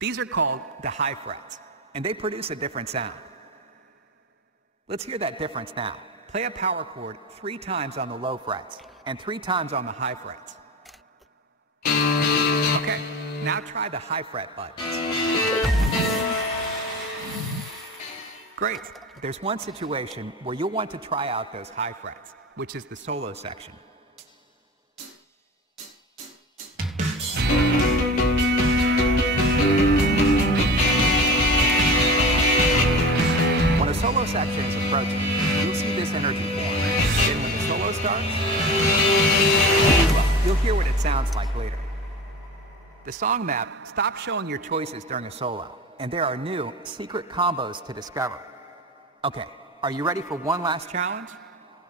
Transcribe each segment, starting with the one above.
These are called the high frets, and they produce a different sound. Let's hear that difference now. Play a power chord 3 times on the low frets and 3 times on the high frets. Okay, now try the high fret buttons. Great. There's one situation where you'll want to try out those high frets, which is the solo section. When a solo section is approaching, you'll see this energy form. Then when the solo starts, you'll hear what it sounds like later. The song map stops showing your choices during a solo, and there are new secret combos to discover. Okay, are you ready for one last challenge?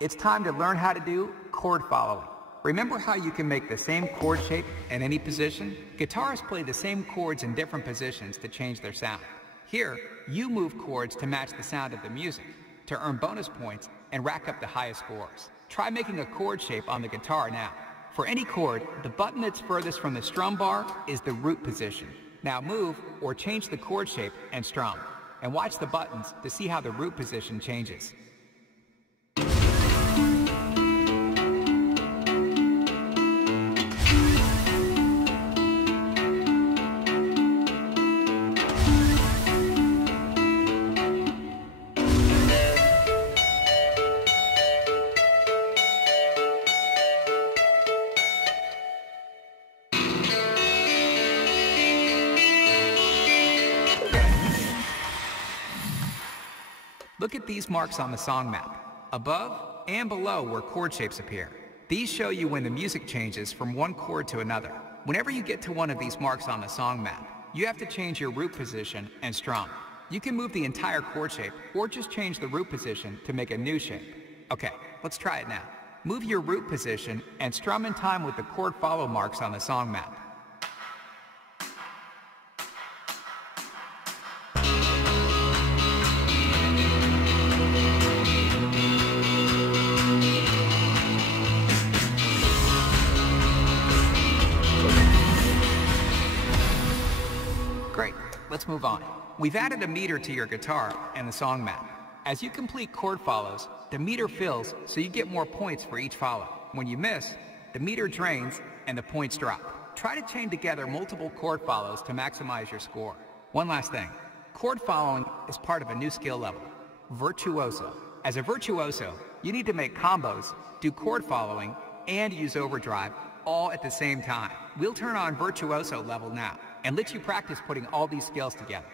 It's time to learn how to do chord following. Remember how you can make the same chord shape in any position? Guitarists play the same chords in different positions to change their sound. Here, you move chords to match the sound of the music, to earn bonus points and rack up the highest scores. Try making a chord shape on the guitar now. For any chord, the button that's furthest from the strum bar is the root position. Now move or change the chord shape and strum, and watch the buttons to see how the root position changes. Look at these marks on the song map, above and below where chord shapes appear. These show you when the music changes from one chord to another. Whenever you get to one of these marks on the song map, you have to change your root position and strum. You can move the entire chord shape or just change the root position to make a new shape. Okay, let's try it now. Move your root position and strum in time with the chord follow marks on the song map. Great, let's move on. We've added a meter to your guitar and the song map. As you complete chord follows, the meter fills so you get more points for each follow. When you miss, the meter drains and the points drop. Try to chain together multiple chord follows to maximize your score. One last thing, chord following is part of a new skill level, Virtuoso. As a virtuoso, you need to make combos, do chord following, and use overdrive all at the same time. We'll turn on Virtuoso level now and let you practice putting all these skills together.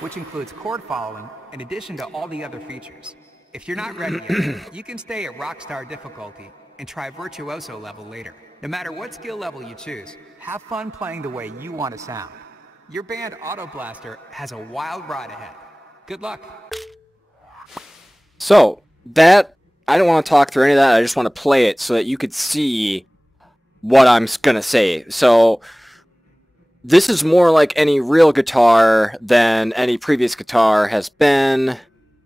Which includes chord following in addition to all the other features. If you're not ready yet, you can stay at Rockstar difficulty and try Virtuoso level later. No matter what skill level you choose, have fun playing the way you want to sound. Your band Auto Blaster has a wild ride ahead. Good luck. So, that, I don't want to talk through any of that, I just want to play it so that you could see what I'm going to say. So, this is more like any real guitar than any previous guitar has been,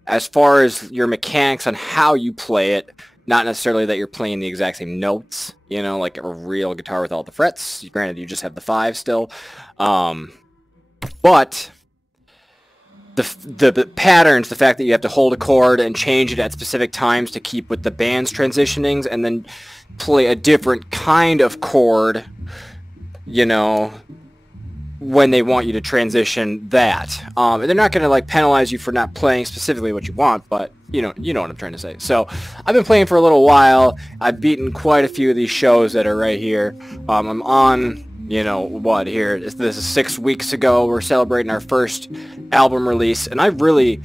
as far as your mechanics on how you play it. Not necessarily that you're playing the exact same notes, you know, like a real guitar with all the frets. Granted, you just have the 5 still. But the patterns, the fact that you have to hold a chord and change it at specific times to keep with the band's transitionings, and then play a different kind of chord, you know, when they want you to transition that. And they're not going to like penalize you for not playing specifically what you want, but you know what I'm trying to say. So I've been playing for a little while. I've beaten quite a few of these shows that are right here. I'm on, you know, what here? This is 6 weeks ago. We're celebrating our first album release, and I've been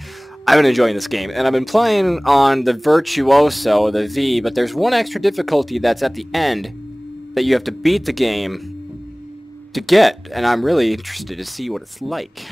enjoying this game. And I've been playing on the Virtuoso, the V, but there's one extra difficulty that's at the end that you have to beat the game to get, and I'm really interested to see what it's like.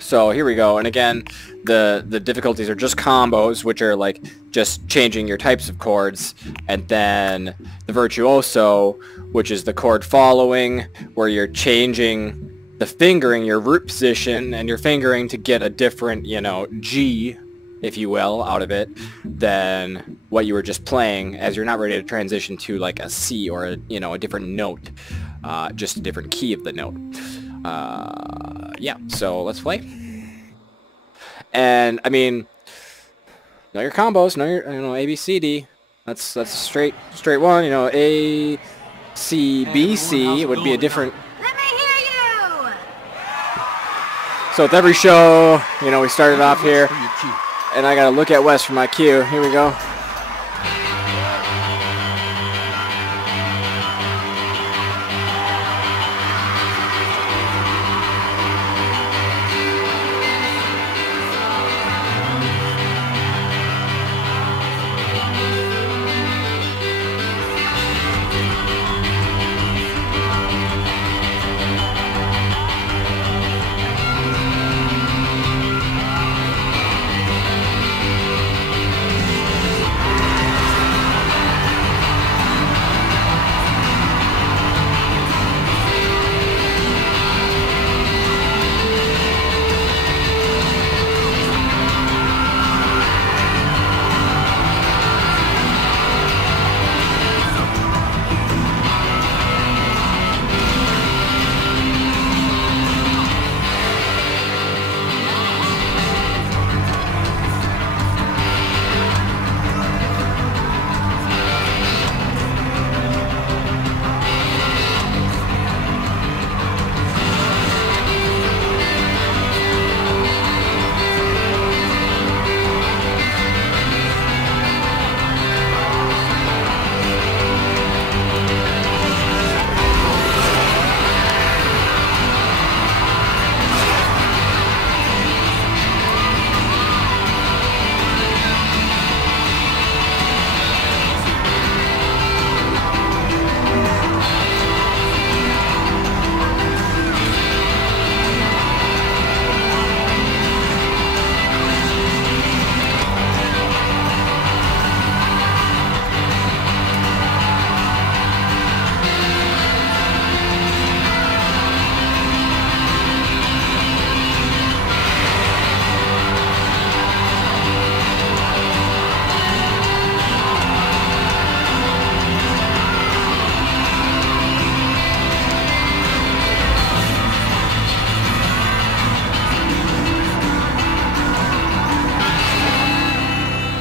So here we go, and again, the difficulties are just combos, which are like just changing your types of chords, and then the Virtuoso, which is the chord following, where you're changing the fingering, your root position, and your fingering to get a different, you know, G, if you will, out of it, than what you were just playing, as you're not ready to transition to like a C or a, you know, a different note, just a different key of the note. Yeah, so let's play. And I mean, know your combos, know your, you know, A, B, C, D. That's a straight one. You know, A, C, B, C would be a different. Let me hear you. So with every show, you know, we started off here, and I gotta look at Wes for my cue. Here we go.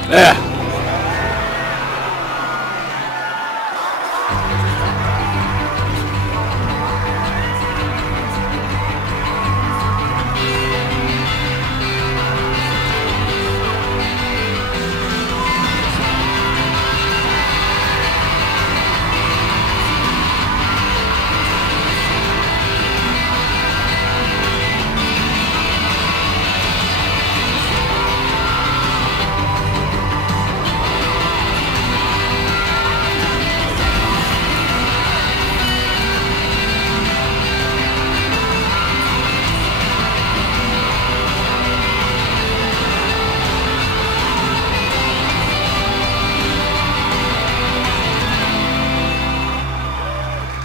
Yeah.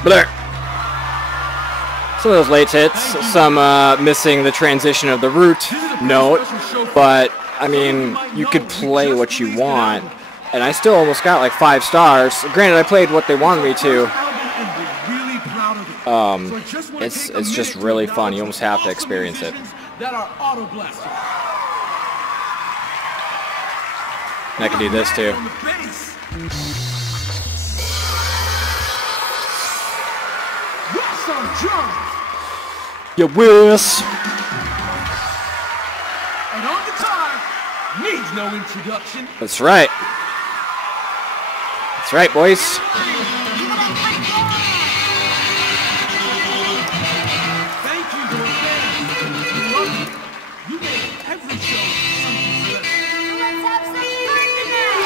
Blur. Some of those late hits, some missing the transition of the root note, but I mean, you could play what you want, and I still almost got like 5 stars. Granted, I played what they wanted me to. It's just really fun. You almost have to experience it. that are auto blaster. I can do this too. On the bass. Yes, on drums. You whiz. And on guitar, needs no introduction. That's right. That's right, boys. Thank you, man. Love you. You make every show something special. Let's have some fun tonight!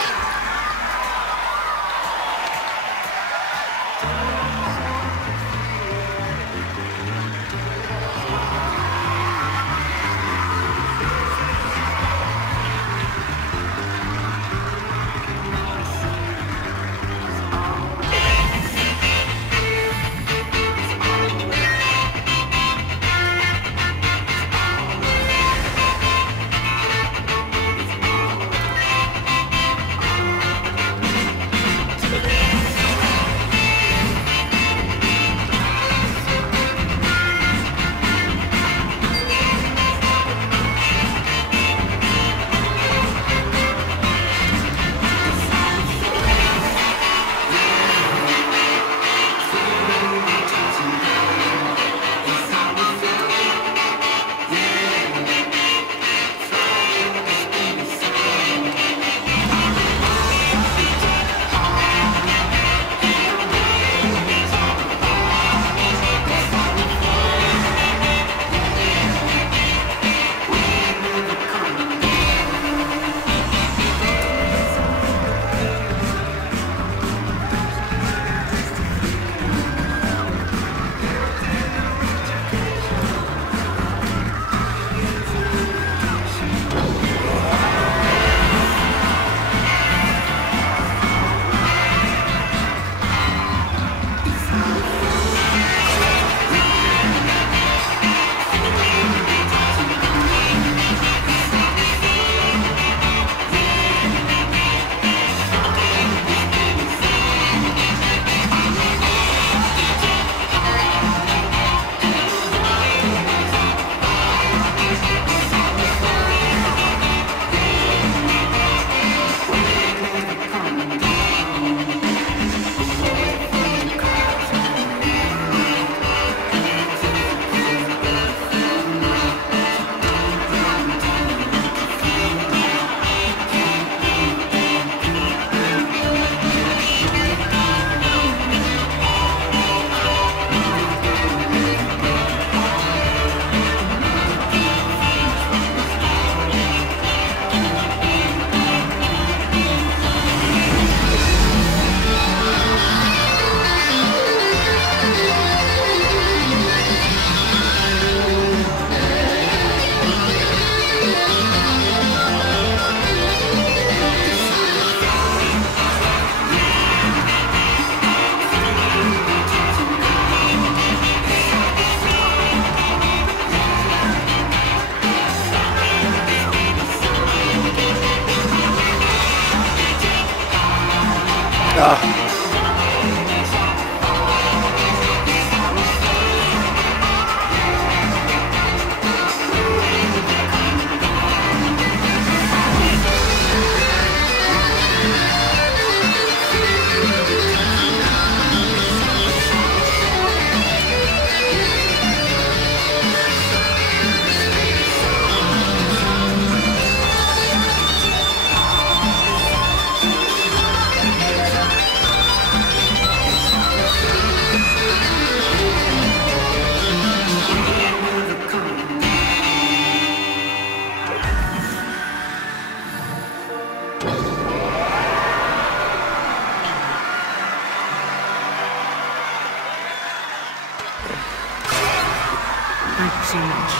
Thank you so much.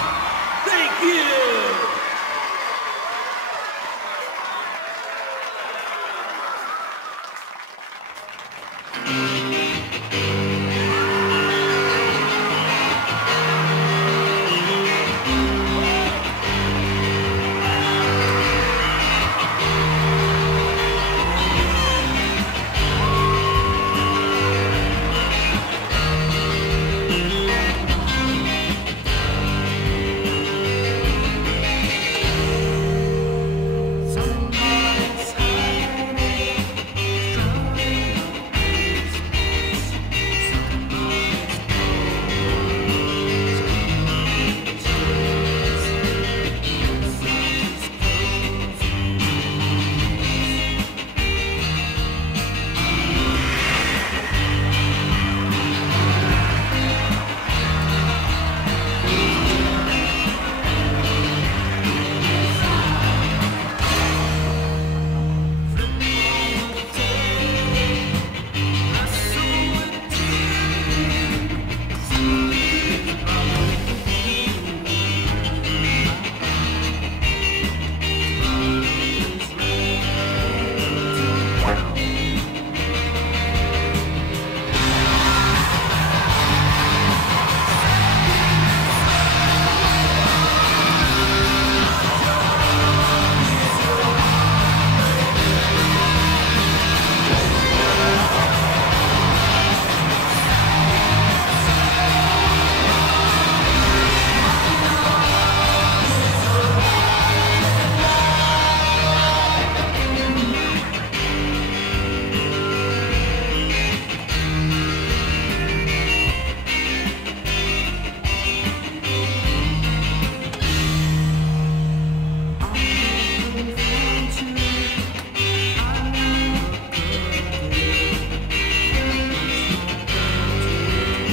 Thank you!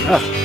Ugh.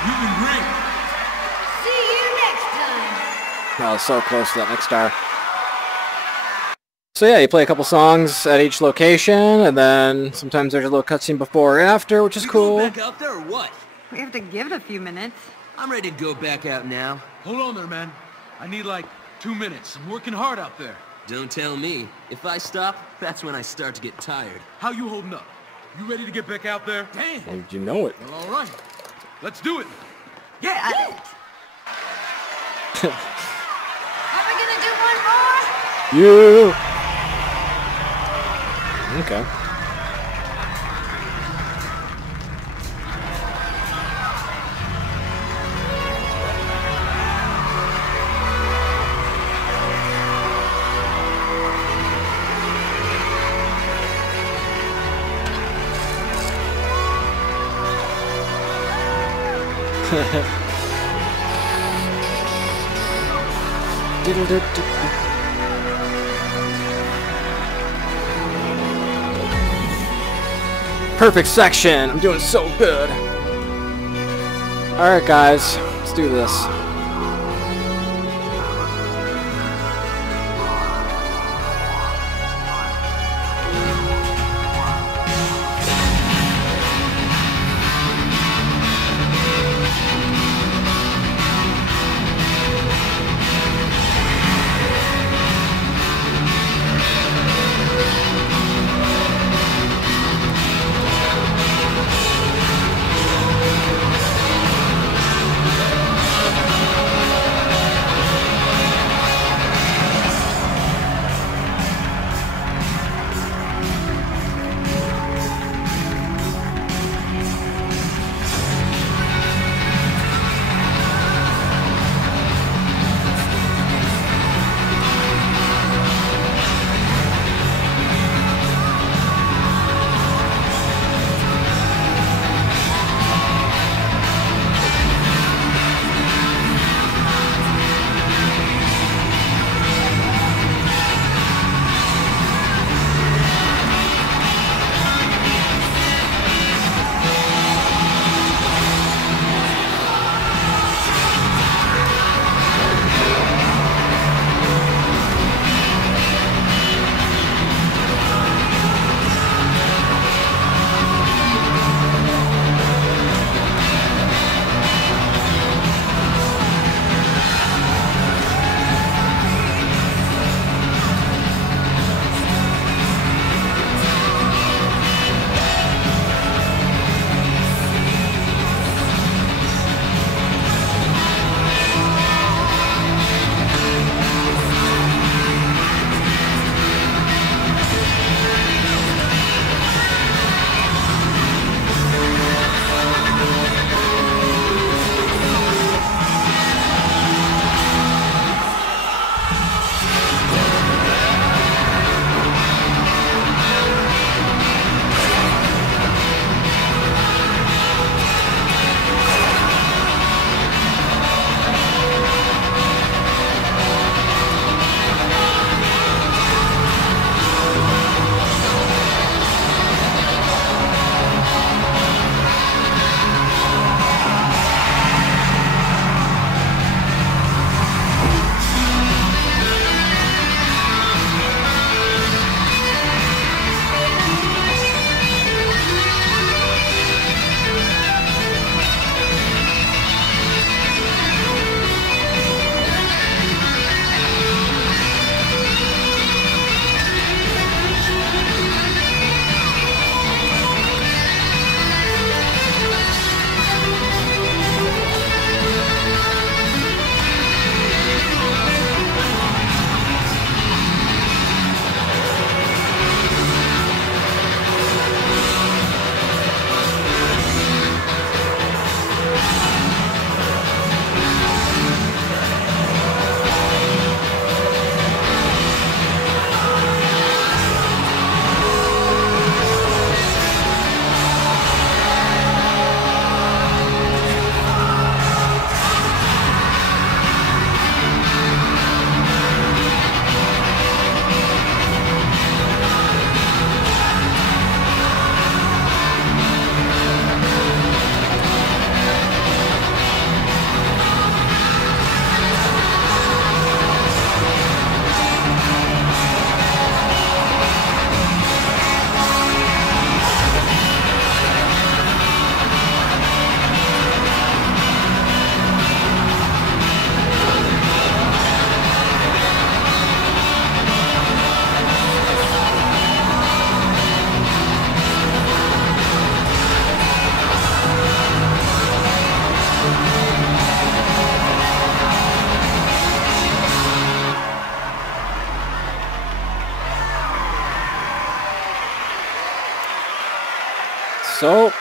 You've been great. See you next time. I was so close to that next star. So yeah, you play a couple songs at each location, and then sometimes there's a little cutscene before or after, which is You cool. going back out there or what? We have to give it a few minutes. I'm ready to go back out now. Hold on there, man. I need like 2 minutes. I'm working hard out there. Don't tell me. If I stop, that's when I start to get tired. How you holding up? You ready to get back out there? Damn. And you know it. Well, all right. Let's do it. Yeah. Are we gonna do one more? You. Okay. Perfect section. I'm doing so good. Alright guys, let's do this.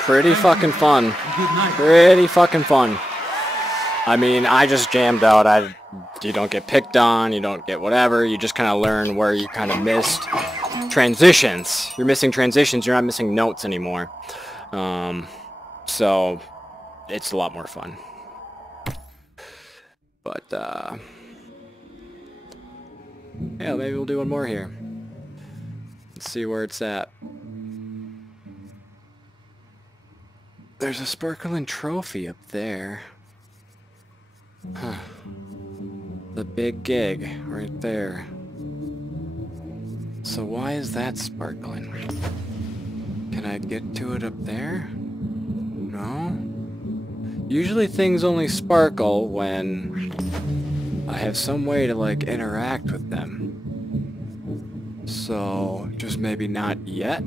pretty fucking fun. Good night. Pretty fucking fun. I mean, I just jammed out. You don't get picked on, you don't get whatever, you just kind of learn where you kind of missed transitions. You're missing transitions, you're not missing notes anymore. So, it's a lot more fun. But, yeah, maybe we'll do one more here. Let's see where it's at. There's a sparkling trophy up there. Huh. The big gig right there. So why is that sparkling? Can I get to it up there? No? Usually things only sparkle when I have some way to like interact with them. So just maybe not yet.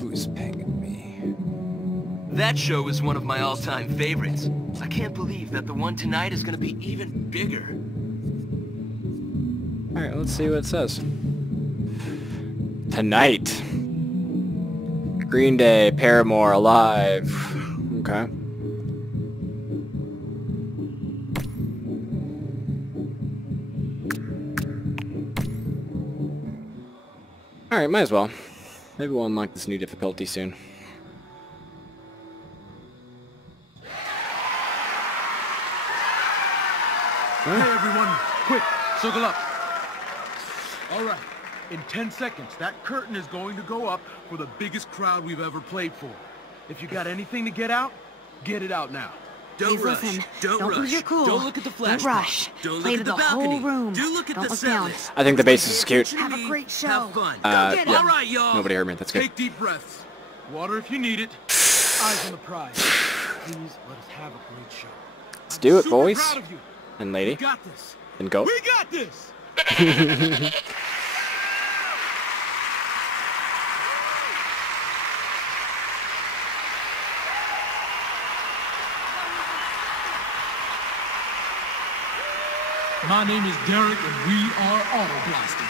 Who's pinging me? That show was one of my all-time favorites. I can't believe that the one tonight is gonna be even bigger. Alright, let's see what it says. Tonight. Green Day, Paramore, Alive. Okay. Alright, might as well. Maybe we'll unlock this new difficulty soon. Hey everyone, quick, circle up. Alright, in 10 seconds, that curtain is going to go up for the biggest crowd we've ever played for. If you got anything to get out, get it out now. Don't Please rush. listen. Don't Don't rush. lose your cool. Don't look at the flash. Don't rush. Don't Play look to at the the balcony. whole room. Do look at Don't the look down. sound. I think the bass is cute. Have a great show. Have fun. Yeah. All right, y'all. Nobody heard me. That's good. Take deep breaths. Water if you need it. Eyes on the prize. Please let us have a great show. Let's do it, Super boys proud of you. and We lady. got this. And go. We got this. My name is Derek, and we are Auto Blasting.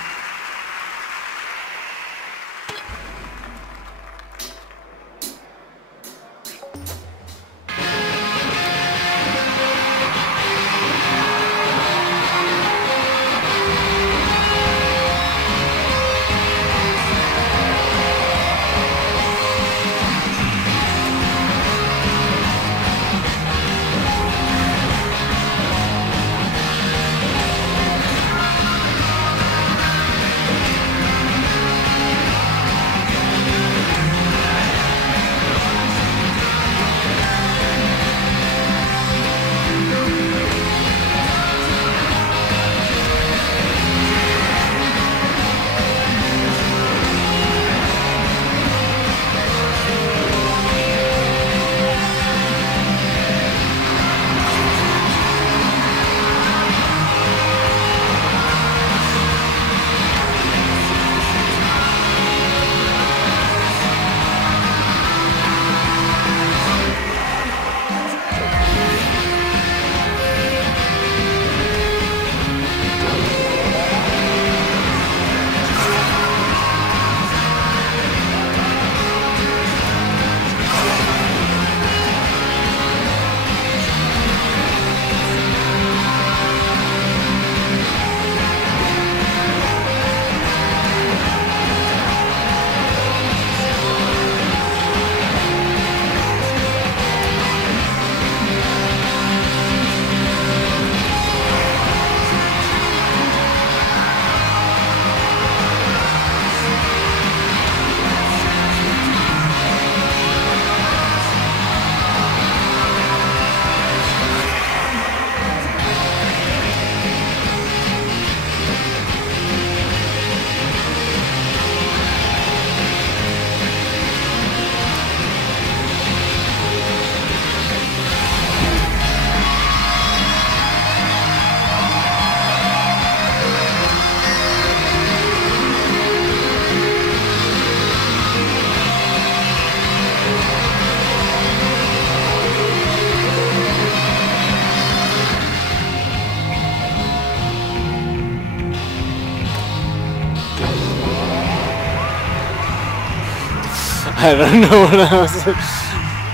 I don't know what else.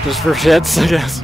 Just for shits, I guess.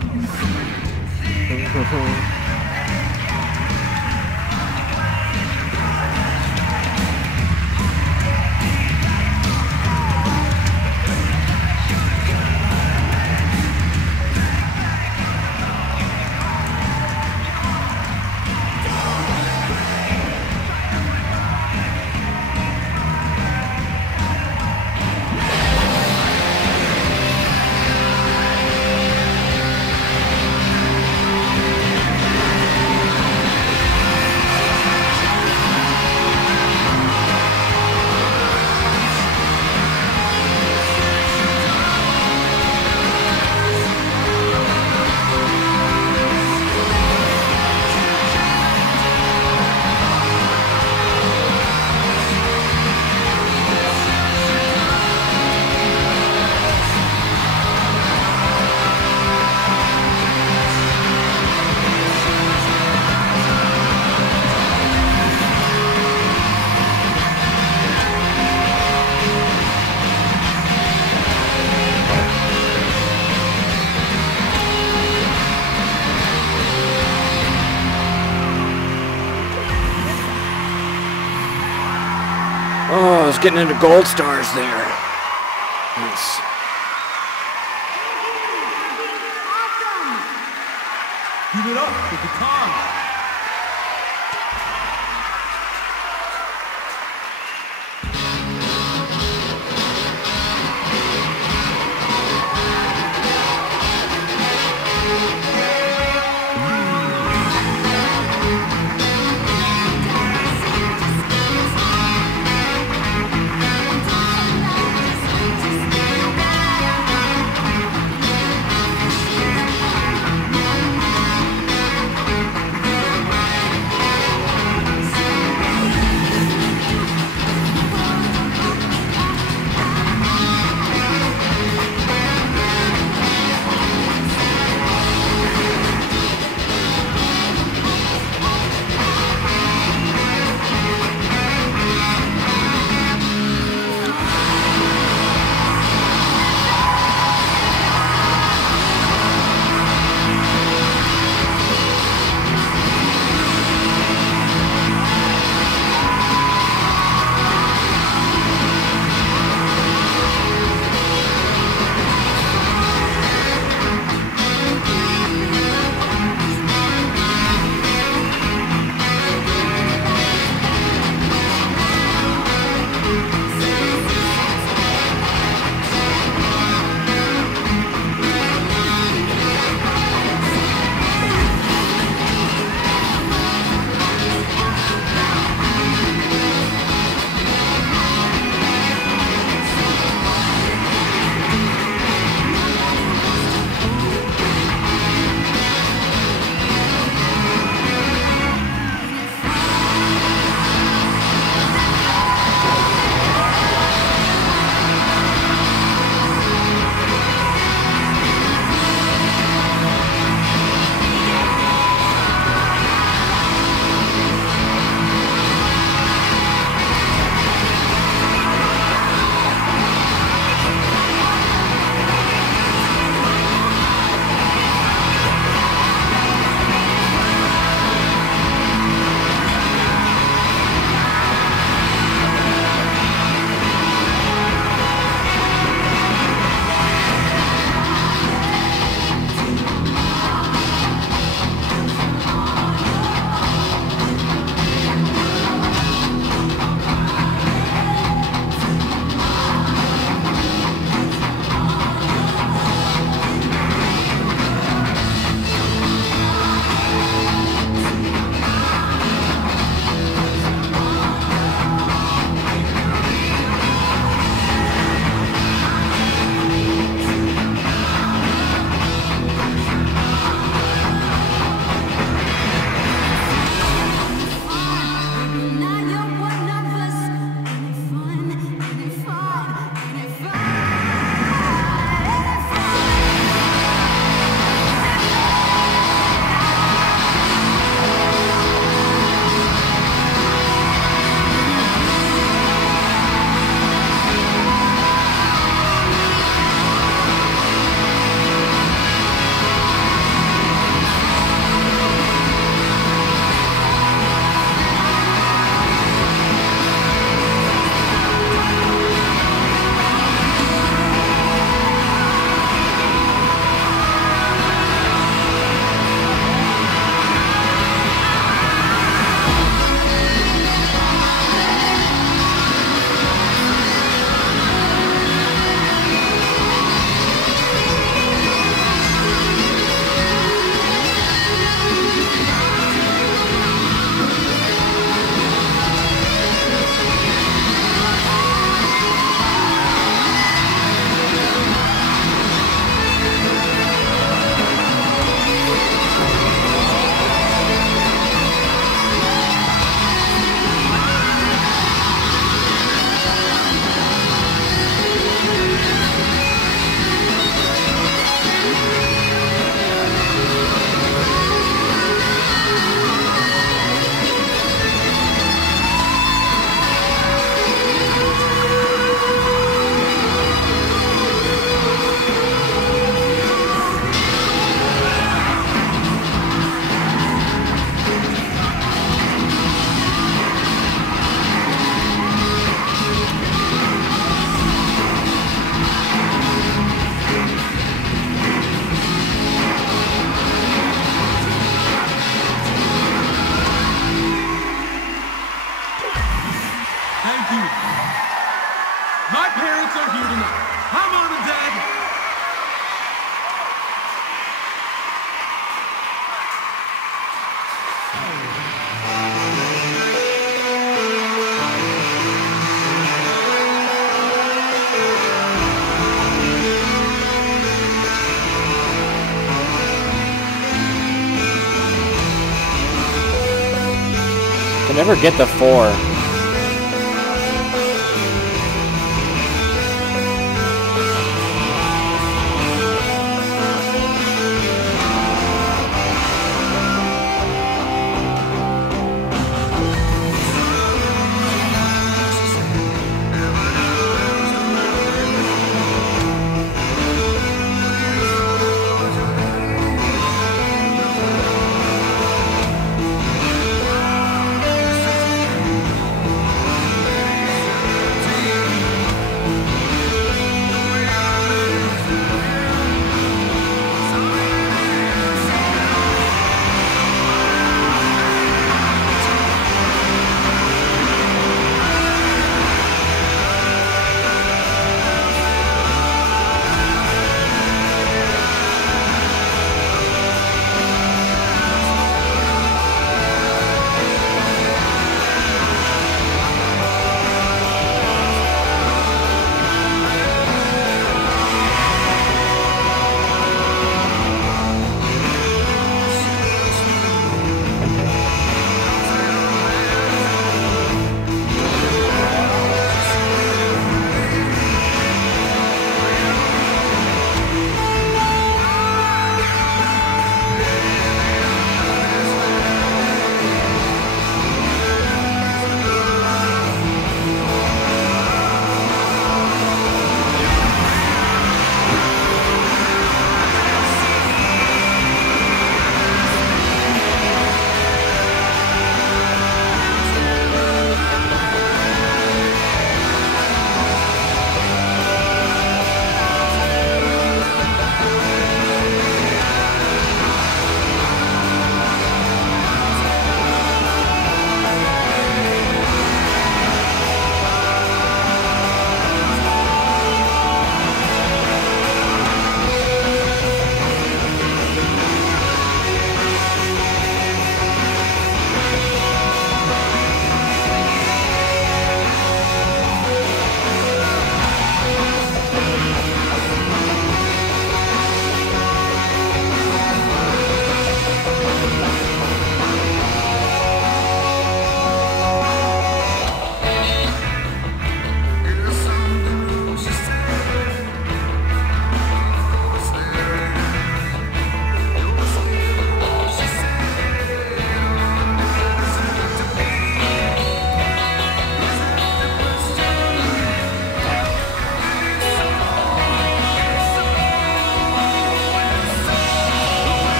Oh, I was getting into gold stars there. Nice. Give it up for the guitar. Can never get the 4.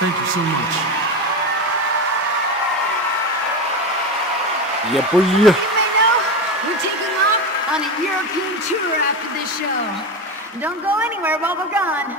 Thank you so much. Yeah, boy. You may know we're taking off on a European tour after this show. Don't go anywhere while we're gone.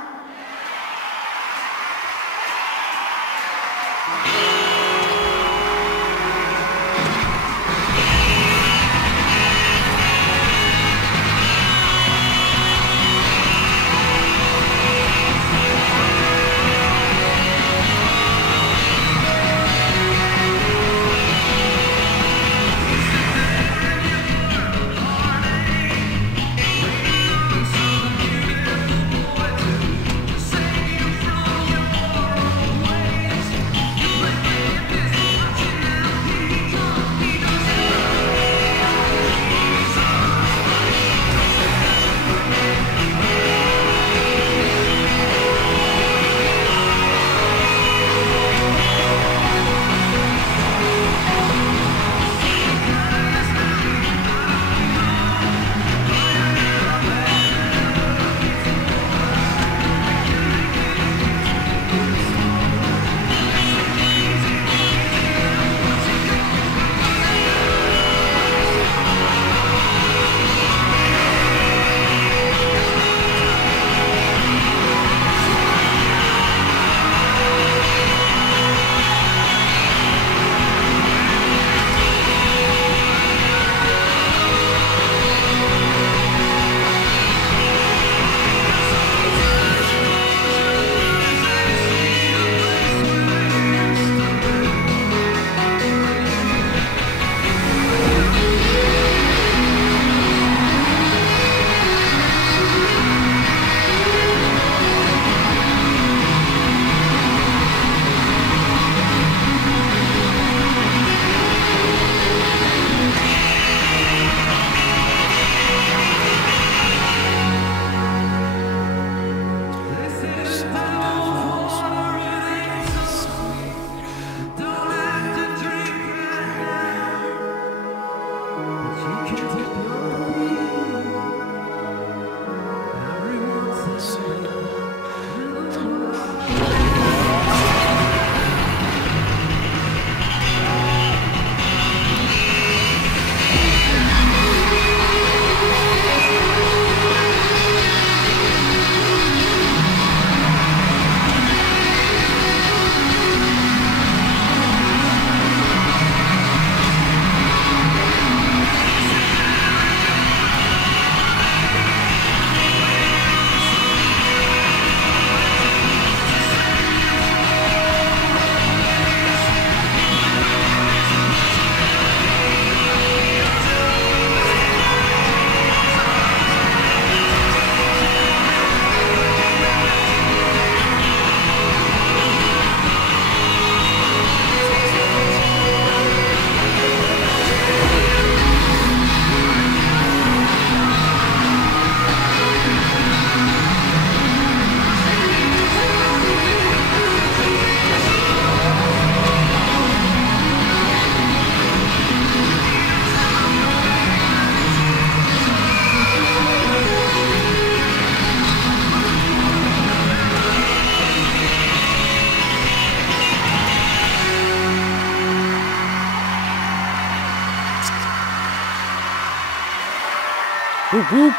Whoop, whoop.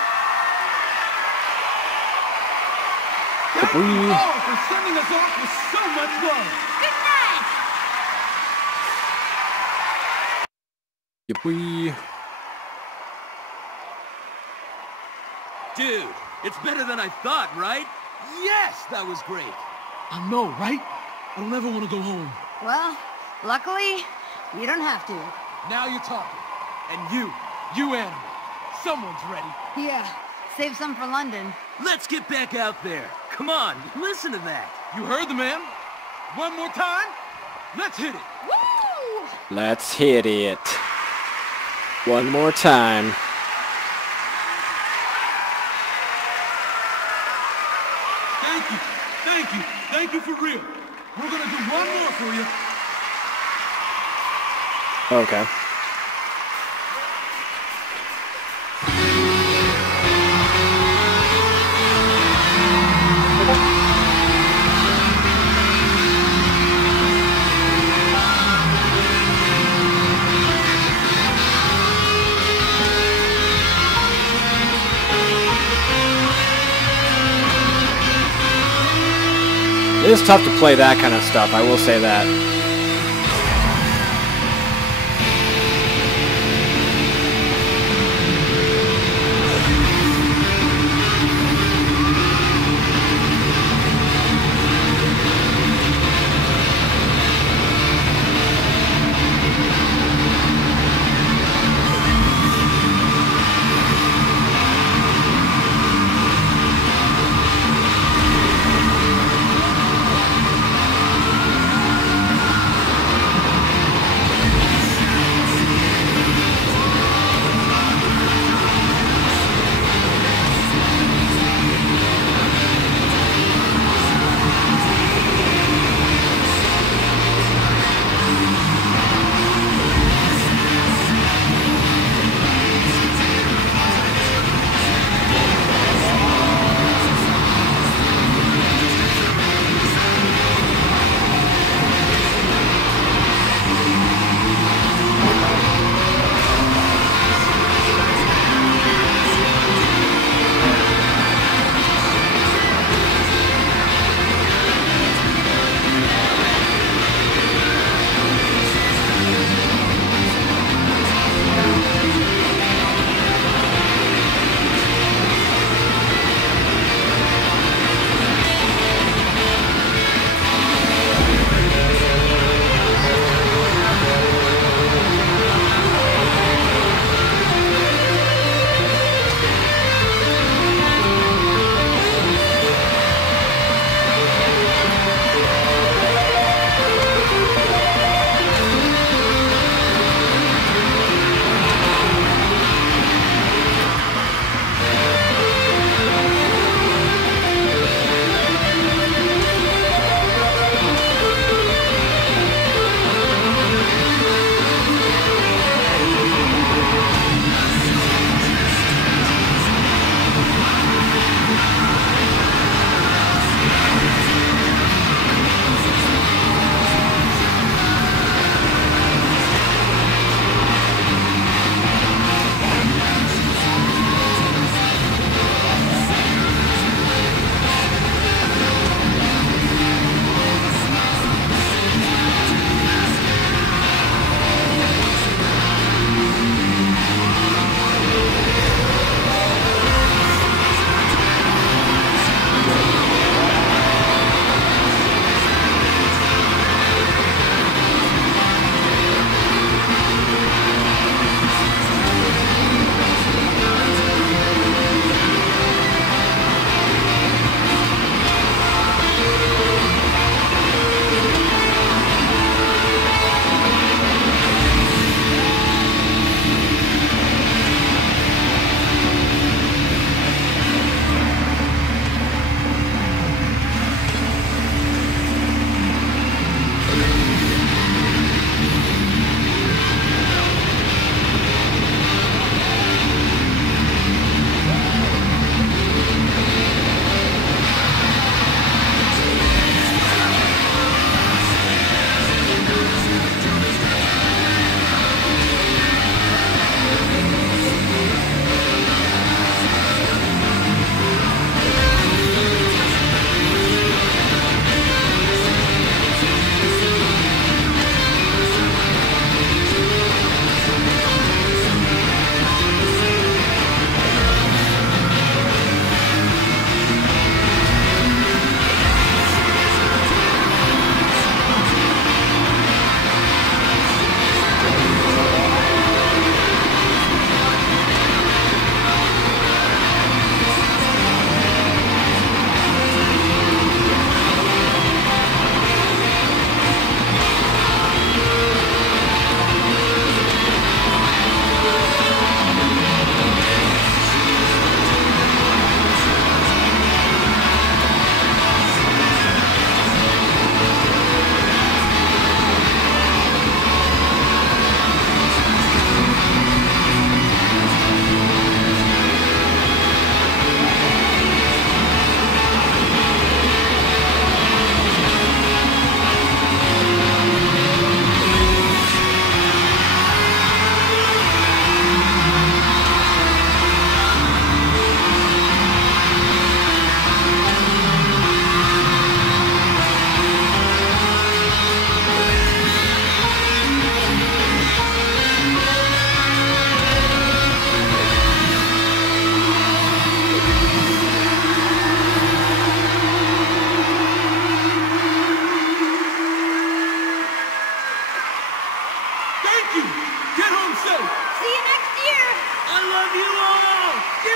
Thank you all for sending us off with so much love. Good night! Yippee. Dude, it's better than I thought, right? Yes, that was great. I know, right? I don't ever want to go home. Well, luckily, you don't have to. Now you're talking. And you animal, someone's ready. Yeah, save some for London. Let's get back out there. Come on, listen to that. You heard the man. One more time. Let's hit it. Woo! Let's hit it. One more time. Thank you. Thank you. Thank you for real. We're gonna do one more for you. Okay. It is tough to play that kind of stuff, I will say that.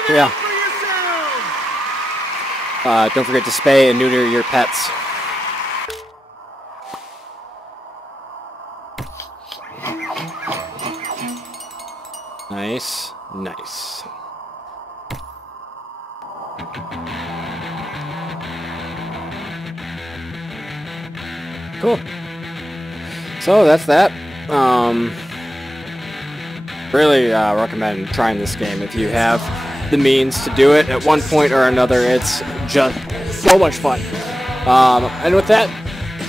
Yeah. For yourselves! Don't forget to spay and neuter your pets. Nice. Nice. Cool. So that's that. Really recommend trying this game if you have the means to do it at one point or another. It's just so much fun. And with that,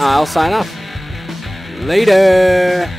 I'll sign off. Later!